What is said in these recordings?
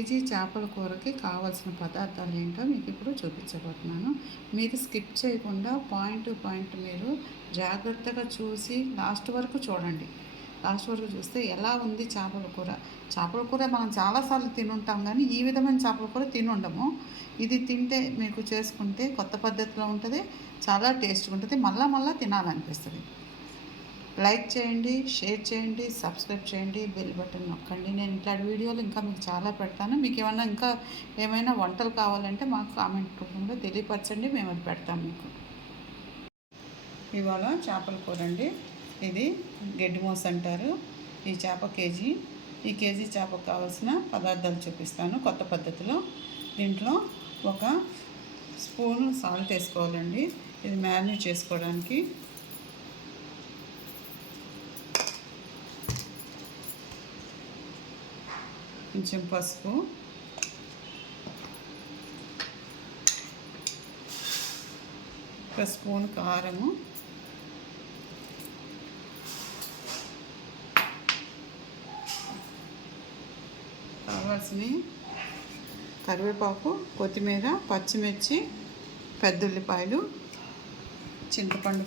KG చేపల కూరకి కావాల్సిన పదార్థాలు ఏంటో మీకు ఇప్పుడు చూపించబోతున్నాను. మీరు స్కిప్ చేయకుండా పాయింట్ టు పాయింట్ మీరు జాగ్రత్తగా చూసి లాస్ట్ వరకు చూడండి. లాస్ట్ వరకు చూస్తే ఎలా ఉంది చేపల కూర. చేపల కూర మనం చాలాసార్లు తినుంటాం, కానీ ఈ విధమైన చేపల కూర తినుండము. ఇది తింటే మీకు చేసుకుంటే కొత్త పద్ధతిలో ఉంటుంది, చాలా టేస్ట్గా ఉంటుంది, మళ్ళా తినాలనిపిస్తుంది. లైక్ చేయండి, షేర్ చేయండి, సబ్స్క్రైబ్ చేయండి, బెల్ బటన్ నొక్కండి. నేను ఇట్లాంటి వీడియోలు ఇంకా మీకు చాలా పెడతాను. మీకు ఏమైనా వంటలు కావాలంటే మాకు కామెంట్ రూపంలో తెలియపరచండి, మేము అది పెడతాం మీకు. ఇవాళ చేపల కూర అండి. ఇది గెడ్డి మోస అంటారు. ఈ చేప కేజీ. ఈ కేజీ చేపకు కావాల్సిన పదార్థాలు చూపిస్తాను కొత్త పద్ధతిలో. దీంట్లో 1 స్పూను సాల్ట్ వేసుకోవాలండి, ఇది మ్యారినేట్ చేసుకోవడానికి. కొంచెం పసుపు, ఒక స్పూన్ కారము, కావాల్సిన కరివేపాకు, కొత్తిమీర, పచ్చిమిర్చి, పెద్ద ఉల్లిపాయలు, చింతపండు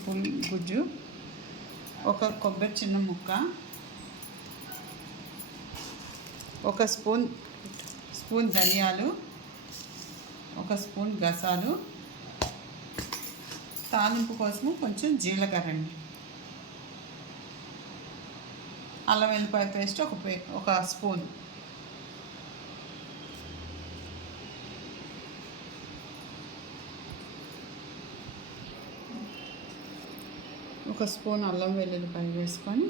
గుజ్జు, ఒక కొబ్బరి చిన్న ముక్క, 1 స్పూన్ ధనియాలు, 1 స్పూన్ గసాలు, తాలింపు కోసం కొంచెం జీలకర్ర అండి, అల్లం వెల్లిపాయ పేస్ట్ 1 స్పూన్, ఒక స్పూన్ అల్లం వెల్లుల్లిపాయ వేసుకొని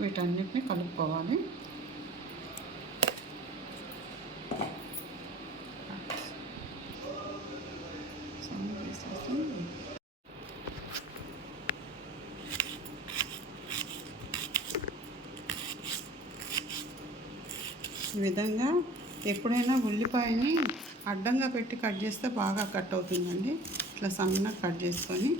వీటన్నిటిని కలుపుకోవాలి. ఈ విధంగా ఎప్పుడైనా ఉల్లిపాయని అడ్డంగా పెట్టి కట్ చేస్తే బాగా కట్ అవుతుందండి. ఇట్లా సన్నగా కట్ చేసుకొని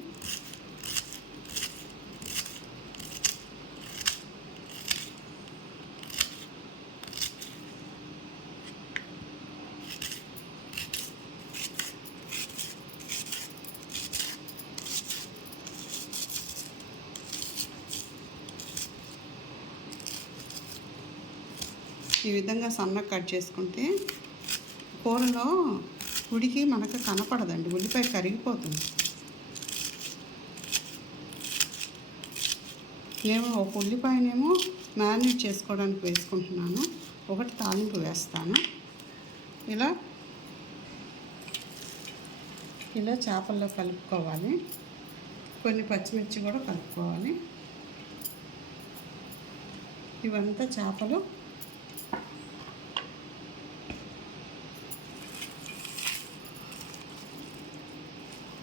ఈ విధంగా సన్నగా కట్ చేసుకుంటే కూరలో ఉడికి మనకు కనపడదండి, ఉల్లిపాయ కరిగిపోతుంది. నేను 1 ఉల్లిపాయనేమో మ్యారినేట్ చేసుకోవడానికి వేసుకుంటున్నాను, 1 తాలింపు వేస్తాను. ఇలా చేపల్లో కలుపుకోవాలి. కొన్ని పచ్చిమిర్చి కూడా కలుపుకోవాలి. ఇవంతా చేపలు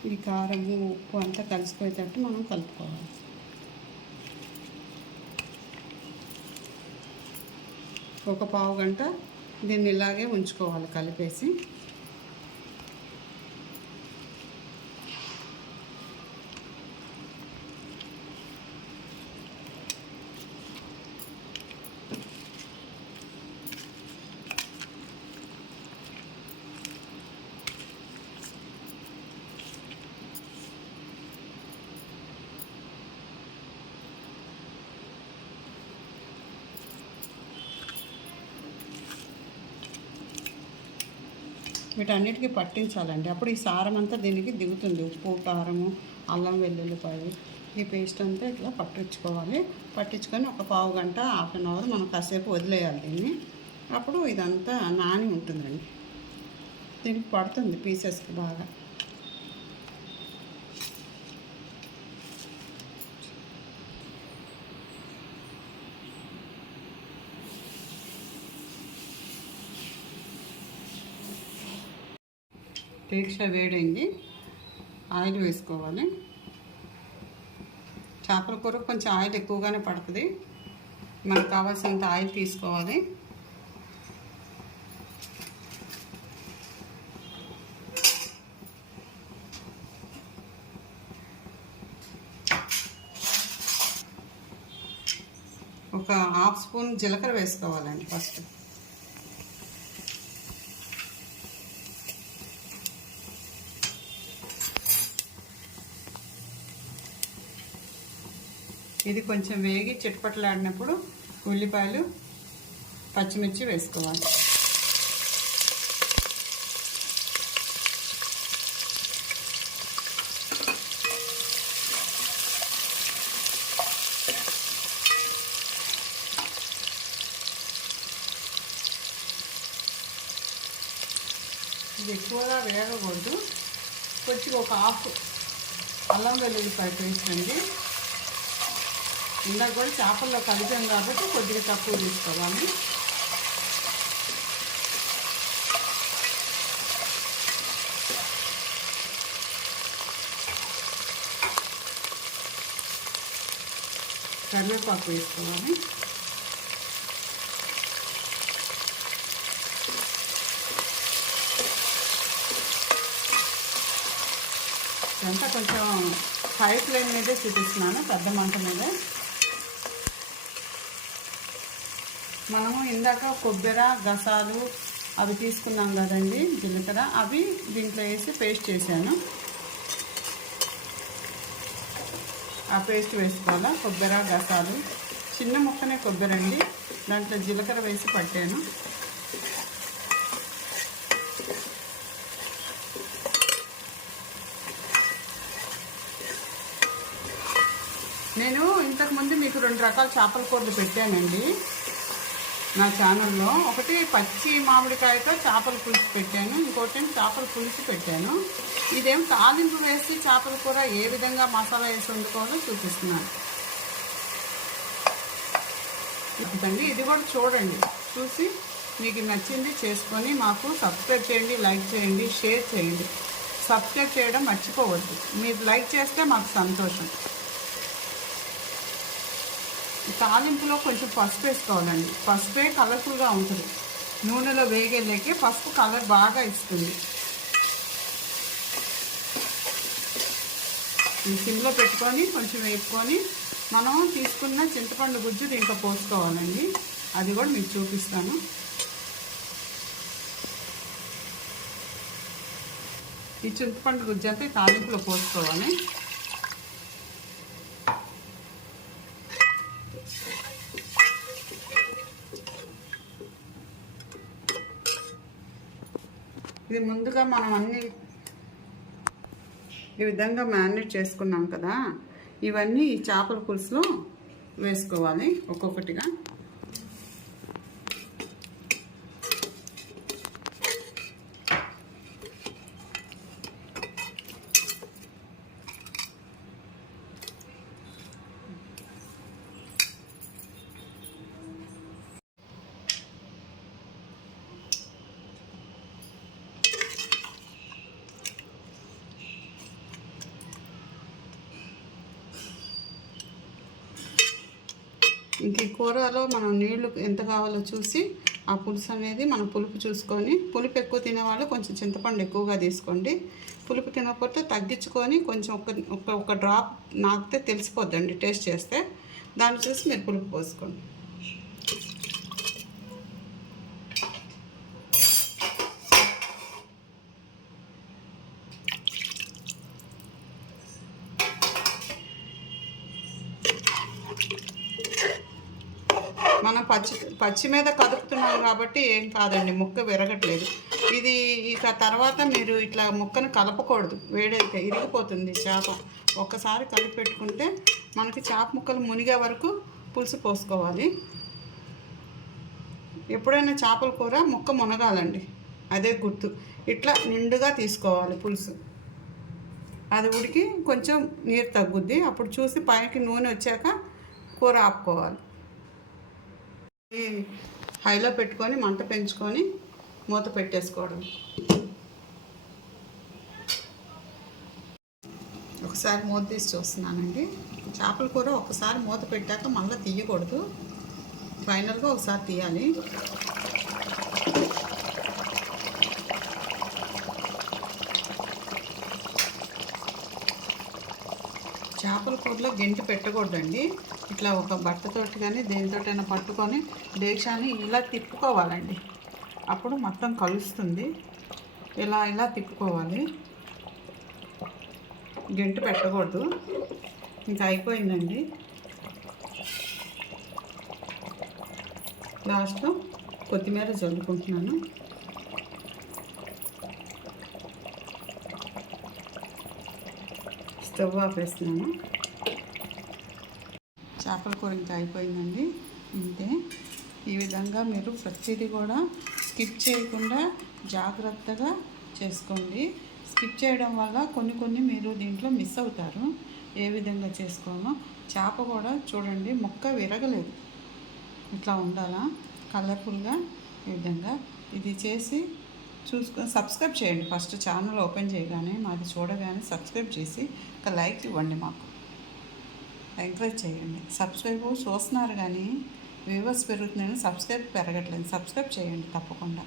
ఈ కారము, ఉప్పు అంతా కలిసిపోయేటట్టు మనం కలుపుకోవాలి. ఒక పావు గంట దీన్ని ఇలాగే ఉంచుకోవాలి కలిపేసి. వీటన్నిటికీ పట్టించాలండి, అప్పుడు ఈ సారం అంతా దీనికి దిగుతుంది. ఉప్పు, కారము, అల్లం వెల్లుల్లిపాయ ఈ పేస్ట్ అంతా ఇట్లా పట్టించుకొని 1 పావు గంట, ½ అన్ అవర్ మనం కాసేపు వదిలేయాలి దీన్ని. అప్పుడు ఇదంతా నాని ఉంటుందండి, దీనికి పడుతుంది పీసెస్కి బాగా. దీక్ష వేడైంది, ఆయిల్ వేసుకోవాలి. చేపల కూర కొంచెం ఆయిల్ ఎక్కువగానే పడుతుంది, మనకు కావాల్సినంత ఆయిల్ తీసుకోవాలి. ఒక ½ స్పూన్ జీలకర్ర వేసుకోవాలండి ఫస్ట్. ఇది కొంచెం వేగి చిట్పట్లాడినప్పుడు ఉల్లిపాయలు పచ్చిమిర్చి వేసుకోవాలి. ఇది ఎక్కువగా వేగకూడదు. కొంచెం ఒక హాఫ్ అల్లం వెల్లుల్లిపాయ పేస్ట్ అండి. ఇందాక కూడా చేపల్లో కలిపాం కాబట్టి కొద్దిగా తక్కువ తీసుకోవాలి. కరివేపాకు వేసుకోవాలి. ఇదంతా కొంచెం హై ఫ్లేమ్ మీదే చూపిస్తున్నాను, పెద్ద మంట మీద. మనము ఇందాక కొబ్బరి గసాలు అవి తీసుకున్నాం కదండి, జీలకర్ర, అవి దీంట్లో వేసి పేస్ట్ చేశాను. ఆ పేస్ట్ వేసుకోవాలా. కొబ్బరి గసాలు చిన్న ముక్కనే కొబ్బరి అండి, దాంట్లో జీలకర్ర వేసి పట్టాను. నేను ఇంతకుముందు మీకు 2 రకాల చేపల కూరలు పెట్టానండి నా ఛానల్లో. ఒకటి పచ్చి మామిడికాయతో చేపల పులుసు పెట్టాను, ఇంకోటి చేపల పులుసు పెట్టాను. ఇదేం తాలింపు వేసి చేపల కూర ఏ విధంగా మసాలా వేసి వండుకోవాలో చూపిస్తున్నాను. ఇదండి, ఇది కూడా చూడండి. చూసి మీకు నచ్చింది చేసుకొని మాకు సబ్స్క్రైబ్ చేయండి, లైక్ చేయండి, షేర్ చేయండి. సబ్స్క్రైబ్ చేయడం మర్చిపోవద్దు. మీరు లైక్ చేస్తే మాకు సంతోషం. తాలింపులో కొంచెం పసుపు వేసుకోవాలండి. పసుపే కలర్ఫుల్గా ఉంటుంది. నూనెలో వేగేలేకే పసుపు కలర్ బాగా ఇస్తుంది. ఈ సిమ్లో పెట్టుకొని కొంచెం వేపుకొని మనం తీసుకున్న చింతపండు గుజ్జు దీంట్లో పోసుకోవాలండి. అది కూడా మీకు చూపిస్తాను. ఈ చింతపండు గుజ్జు అంతా తాలింపులో పోసుకోవాలి. ఇది ముందుగా మనం అన్ని ఈ విధంగా మ్యారినేట్ చేసుకున్నాం కదా, ఇవన్నీ ఈ చేపల పులుసులో వేసుకోవాలి ఒక్కొక్కటిగా. ఇంక ఈ కూరలో మనం నీళ్లు ఎంత కావాలో చూసి ఆ పులుసు అనేది మనం పులుపు చూసుకొని, పులుపు ఎక్కువ తినేవాళ్ళు కొంచెం చింతపండు ఎక్కువగా తీసుకోండి. పులుపు తినకపోతే తగ్గించుకొని కొంచెం ఒక డ్రాప్ నాకితే తెలిసిపోద్దండి టేస్ట్ చేస్తే. దాన్ని చూసి మీరు పులుపు పోసుకోండి. మనం పచ్చి మీద కదుపుతున్నాం కాబట్టి ఏం కాదండి, ముక్క విరగట్లేదు. ఇది ఇక తర్వాత మీరు ఇట్లా ముక్కను కలపకూడదు, వేడైతే ఇరిగిపోతుంది చేప. ఒక్కసారి కలిపి పెట్టుకుంటే మనకి చేప ముక్కలు మునిగే వరకు పులుసు పోసుకోవాలి. ఎప్పుడైనా చేపల కూర ముక్క మునగాలండి, అదే గుర్తు. ఇట్లా నిండుగా తీసుకోవాలి పులుసు. అది ఉడికి కొంచెం నీరు తగ్గుద్ది, అప్పుడు చూసి పైకి నూనె వచ్చాక కూర ఆపుకోవాలి. హైలో పెట్టుకొని మంట పెంచుకొని మూత పెట్టేసుకోవడం. ఒకసారి మూత తీసి చూస్తున్నానండి. చేపల కూర ఒకసారి మూత పెట్టాక మళ్ళీ తీయకూడదు, ఫైనల్గా ఒకసారి తీయాలి. చేపల కూరలో గెంటి పెట్టకూడదండి. ఇట్లా ఒక బట్టతోటి కానీ దేనితోటైనా పట్టుకొని డేక్షాన్ని ఇలా తిప్పుకోవాలండి, అప్పుడు మొత్తం కలుస్తుంది. ఇలా తిప్పుకోవాలి, గెంటి పెట్టకూడదు. ఇంకా అయిపోయిందండి. లాస్ట్లో కొత్తిమీర జల్లుకుంటున్నాను. స్టవ్ ఆపేస్తున్నాను. చేపల కూర ఇంకా అయిపోయిందండి. ఇంతే. ఈ విధంగా మీరు ప్రతిదీ కూడా స్కిప్ చేయకుండా జాగ్రత్తగా చేసుకోండి. స్కిప్ చేయడం వల్ల కొన్ని మీరు దీంట్లో మిస్ అవుతారు. ఏ విధంగా చేసుకోవాలో చేప కూడా చూడండి, ముక్క విరగలేదు. ఇట్లా ఉండాలా కలర్ఫుల్గా. ఈ విధంగా ఇది చేసి చూసుకొని సబ్స్క్రైబ్ చేయండి. ఫస్ట్ ఛానల్ ఓపెన్ చేయగానే మాది చూడగానే సబ్స్క్రైబ్ చేసి ఒక లైక్ ఇవ్వండి. మాకు ఎంకరేజ్ చేయండి. సబ్స్క్రైబ్ చూస్తున్నారు కానీ వ్యూవర్స్ పెరుగుతున్నాయని సబ్స్క్రైబ్ పెరగట్లేదు. సబ్స్క్రైబ్ చేయండి తప్పకుండా.